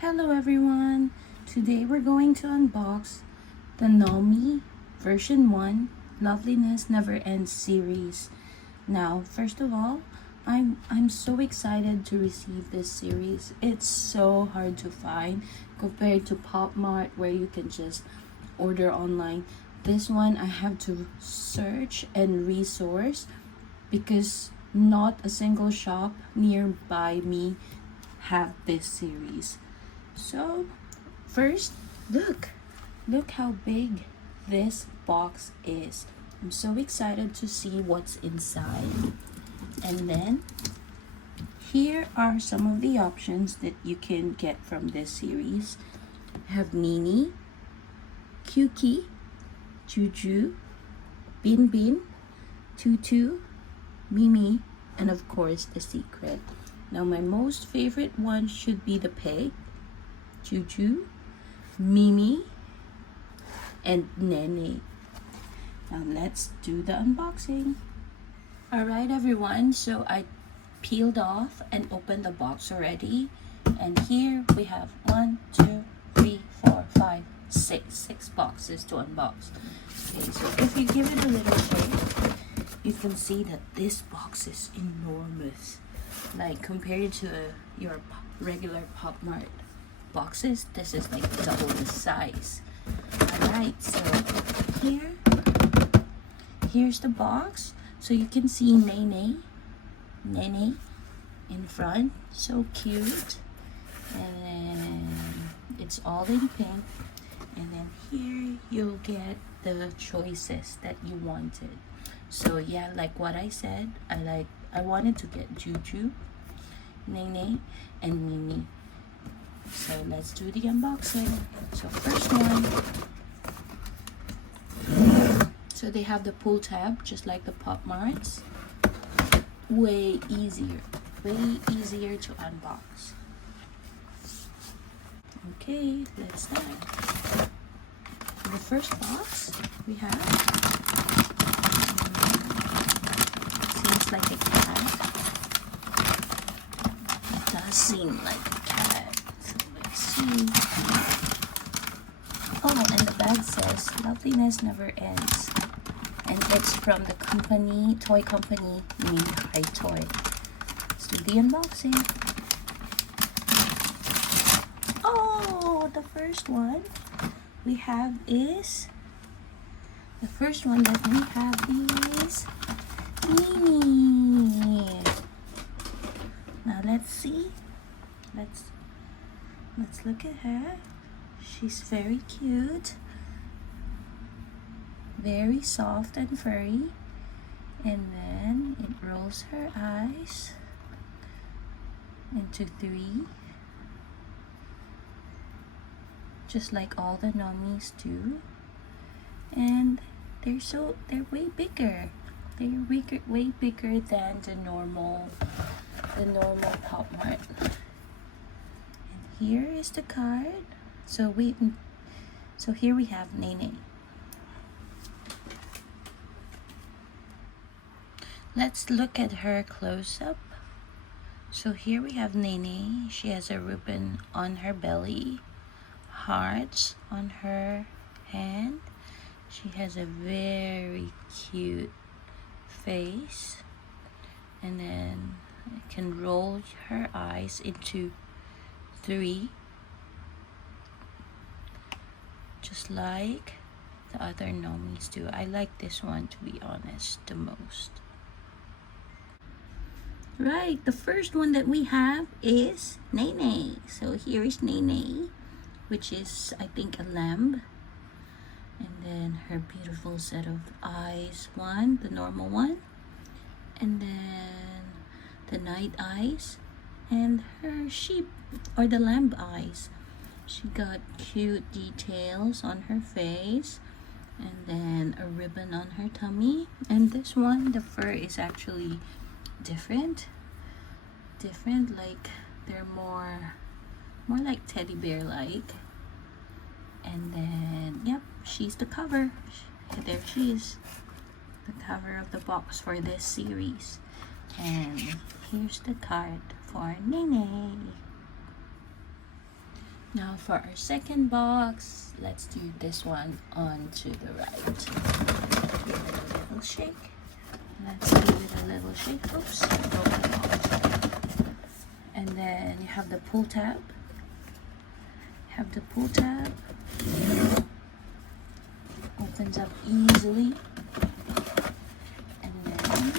Hello everyone! Today we're going to unbox the Nommi version 1 Loveliness Never Ends series. Now, first of all, I'm so excited to receive this series. It's so hard to find compared to Pop Mart where you can just order online. This one I have to search and resource because not a single shop nearby me have this series. So first, look how big this box is. I'm so excited to see what's inside. And then here are some of the options that you can get from this series. I have Nene, Kyuki, Juju, Bin Bin, Tutu, Mimi, and of course the secret. Now my most favorite one should be the pig, Juju, Mimi, and Nene. Now let's do the unboxing. Alright everyone, so I peeled off and opened the box already. And here we have 1, 2, 3, 4, 5, 6 boxes to unbox. Okay, so if you give it a little shake, you can see that this box is enormous. Like compared to your regular Pop Mart boxes, this is like double the size. Alright, so here's the box. So you can see Nene in front, so cute. And then it's all in pink. And then here you'll get the choices that you wanted. So yeah, like what I said, I wanted to get Juju, Nene, and Mimi. So let's do the unboxing. So first one. So they have the pull tab, just like the Pop Marts. Way easier to unbox. Okay, let's start. The first box we have seems like a cat. It does seem like a cat. So let's see. Oh, and the bag says Loveliness Never Ends. And it's from the toy company, Nene High Toy. Let's do the unboxing. Oh, the first one we have is Nene. Now let's see. Let's look at her. She's very cute. Very soft and furry. And then it rolls her eyes into 3. Just like all the Nommis do. And they're way bigger. They're way bigger than the normal Pop Mart. And here is the card. So here we have Nene. Let's look at her close up. So here we have Nene. She has a ribbon on her belly, hearts on her hand. She has a very cute face, and then I can roll her eyes into 3, just like the other Nommis do. I like this one, to be honest, the most. Right, the first one that we have is Nene. So here is Nene, which is, I think, a lamb. And then her beautiful set of eyes, the normal one. And then the night eyes. And her sheep, or the lamb eyes. She got cute details on her face. And then a ribbon on her tummy. And this one, the fur is actually different, like they're more like teddy bear like. And then yep, she's the cover. There she is, the cover of the box for this series. And here's the card for Nene. Now for our second box, let's do this one on to the right. Give it a little shake. Let's give it a little shake. Oops, broke it off. And then you have the pull tab. Opens up easily. And then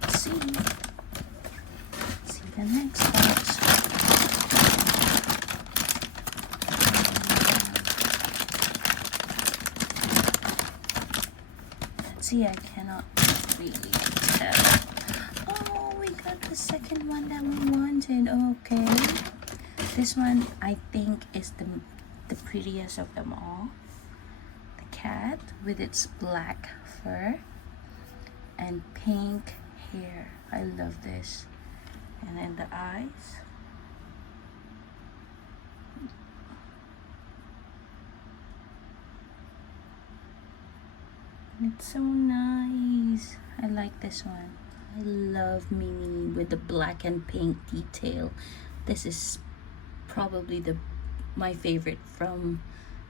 let's see the next box. See, I cannot really tell. Oh, we got the second one that we wanted. Okay, this one I think is the prettiest of them all. The cat with its black fur and pink hair. I love this. And then the eyes. It's so nice. I like this one. I love Mimi with the black and pink detail. This is probably my favorite from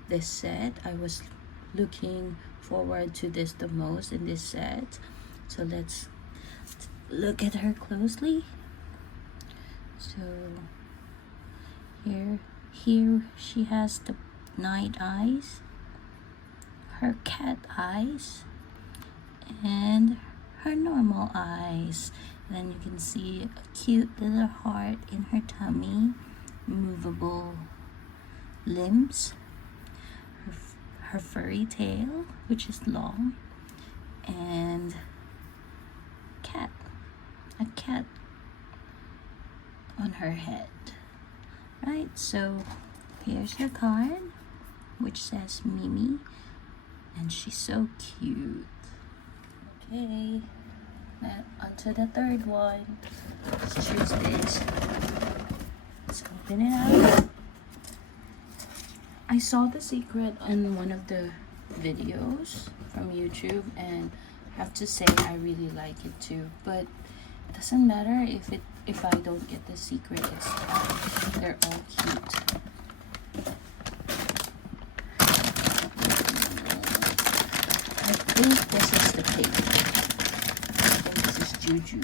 this set. I was looking forward to this the most in this set. So let's look at her closely. So here she has the night eyes, her cat eyes, and her normal eyes. Then you can see a cute little heart in her tummy, movable limbs, her furry tail, which is long, and a cat on her head. Right, so here's her card, which says Mimi, and she's so cute. Okay, now onto the third one. Let's choose this. Let's open it out. I saw the secret in one of the videos from YouTube, and I have to say I really like it too. But it doesn't matter if I don't get the secret. It's fine. They're all cute. I think this is the pig. I think this is Juju.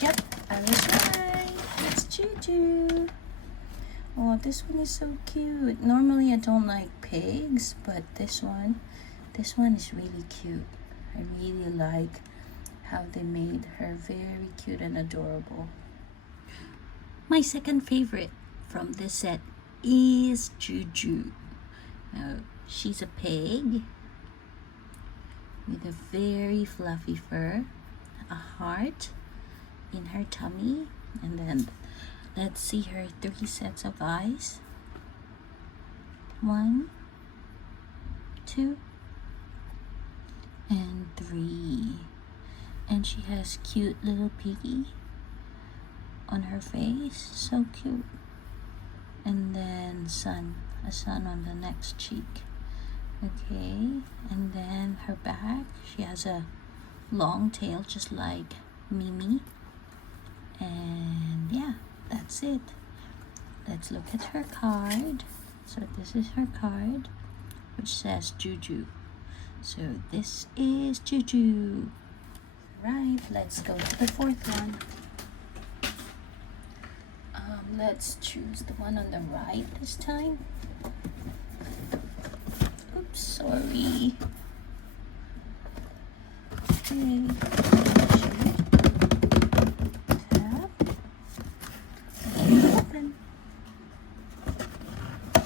Yep, I was right. It's Juju. Oh, this one is so cute. Normally I don't like pigs, but this one is really cute. I really like how they made her very cute and adorable. My second favorite from this set is Juju. Now, she's a pig with a very fluffy fur, a heart in her tummy, and then let's see her 3 sets of eyes. 1, 2, and 3. And she has cute little piggy on her face, so cute. And then a sun on the next cheek. Okay, and then her back, she has a long tail just like Mimi. And yeah, that's it. Let's look at her card. So this is her card, which says Juju. So this is Juju. Right, let's go to the fourth one. Let's choose the one on the right this time. Oops, sorry. Okay. Tap. Open.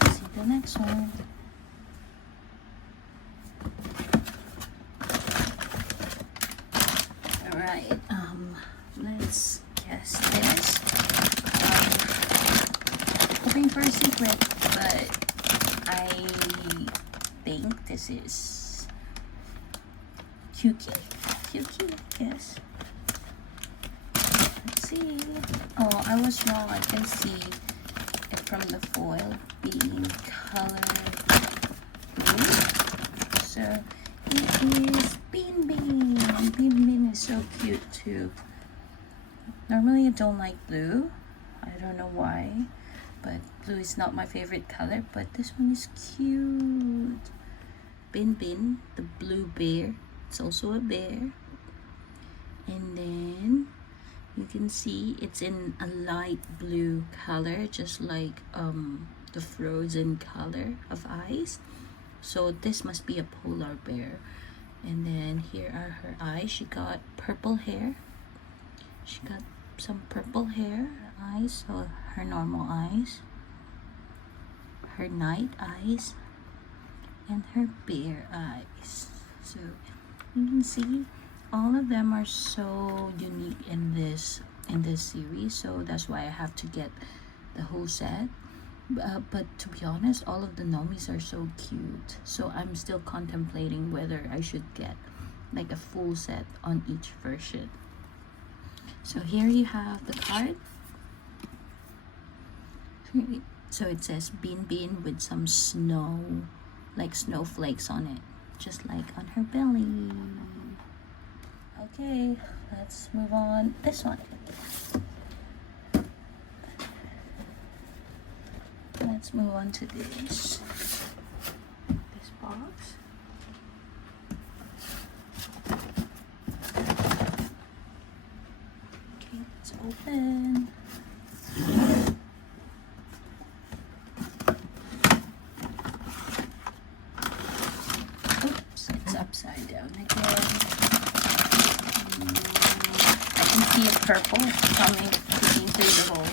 See the next one. Alright, let's guess this. Hoping for a secret, but I think this is Kyuki, I guess. Let's see. Oh, I was wrong. I can see it from the foil being colored blue. So it is Bean Bean. Bean Bean is so cute too. Normally I don't like blue. I don't know why, but blue is not my favorite color, but this one is cute. Bin Bin, the blue bear. It's also a bear. And then you can see it's in a light blue color, just like the frozen color of ice. So this must be a polar bear. And then here are her eyes. She got purple hair. She got some purple hair. Eyes, so her normal eyes, her night eyes, and her bear eyes. So you can see all of them are so unique in this series, so that's why I have to get the whole set. But to be honest, all of the Nomis are so cute, so I'm still contemplating whether I should get like a full set on each version. So here you have the card. So it says Bin Bin with some snow, like snowflakes on it, just like on her belly. Okay, let's move on. This one. Let's move on to this box. Okay, let's open. Oops, it's upside down again. I can see a purple coming through the hole.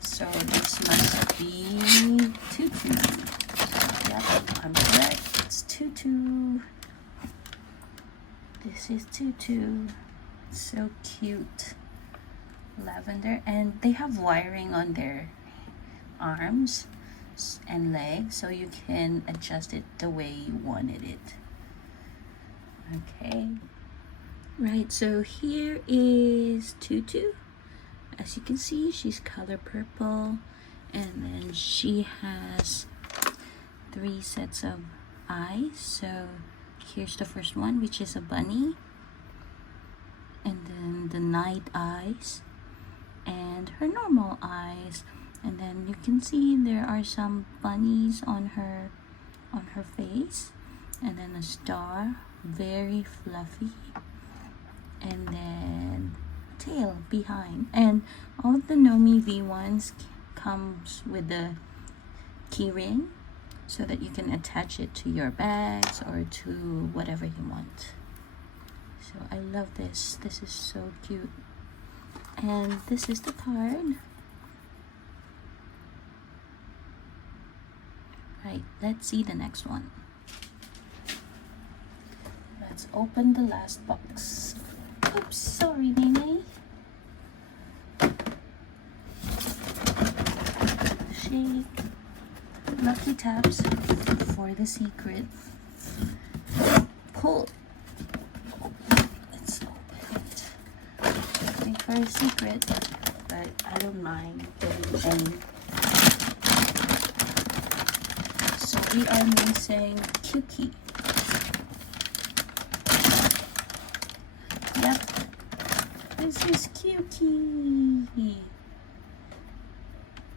So this must be Tutu. Yep, I'm correct. It's Tutu. This is Tutu. So cute. Lavender. And they have wiring on their arms and legs, so you can adjust it the way you wanted it. Okay. Right, so here is Tutu. As you can see, she's color purple, and then she has 3 sets of eyes. So here's the first one, which is a bunny, and then the night eyes and her normal eyes. And then you can see there are some bunnies on her face, and then a star, very fluffy, and then tail behind. And all of the Nomi V1s comes with the key ring, so that you can attach it to your bags or to whatever you want. So I love this. This is so cute. And this is the card. Right, let's see the next one. Let's open the last box. Oops, sorry, Nene. Shake. Lucky taps for the secret. Pull. Let's open it. Looking for a secret, but I don't mind getting any. So we are missing Cutie. Yep, this is Cutie.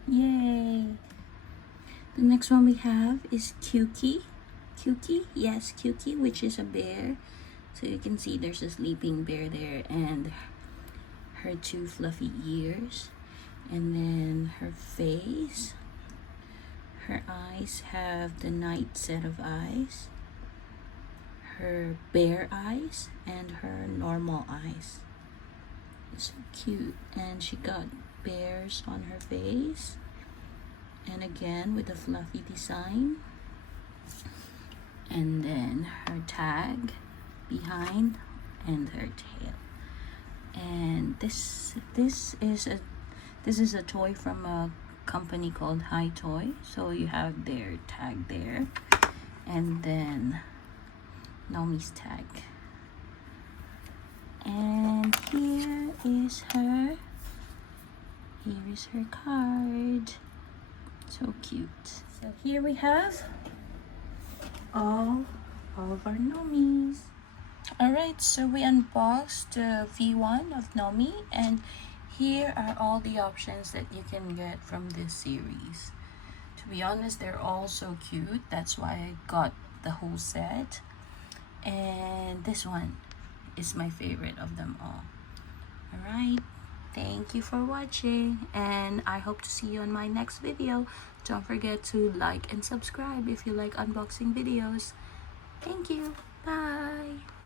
Yay. The next one we have is Cutie. Cutie, yes, Cutie, which is a bear. So you can see there's a sleeping bear there, and her 2 fluffy ears, and then her face. Her eyes have the night set of eyes, her bear eyes, and her normal eyes. So cute. And she got bears on her face, and again with a fluffy design, and then her tag behind and her tail. And this is a toy from a company called Hi Toy. So you have their tag there, and then Nomi's tag. And here is her card. So cute. So here we have all of our Nomis. Alright, so we unboxed the V1 of Nomi, and here are all the options that you can get from this series. To be honest, they're all so cute. That's why I got the whole set. And this one is my favorite of them all. Alright, thank you for watching, and I hope to see you on my next video. Don't forget to like and subscribe if you like unboxing videos. Thank you. Bye.